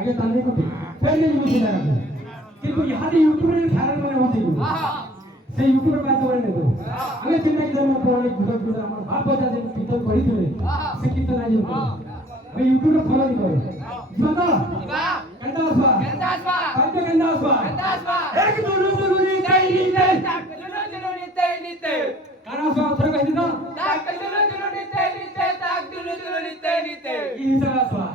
आगे ताने को पहले ही मुझे लगा किंतु यहाँ भी यूट्यूब में ध्यान में होती है से यूट्यूब में बात हो रहे तो आगे चिंता की जरूरत पड़ने गुजर गुजर हमारे बाप बचा दे कीर्तन करी थे से कीर्तन आज मैं यूट्यूब में फॉलो नहीं करो जीवन तो गंदा आसवा एक दोनों जरूरी नहीं काना आसवा उतर कह दी ना ताक दोनों जरूरी नहीं ये सब आसवा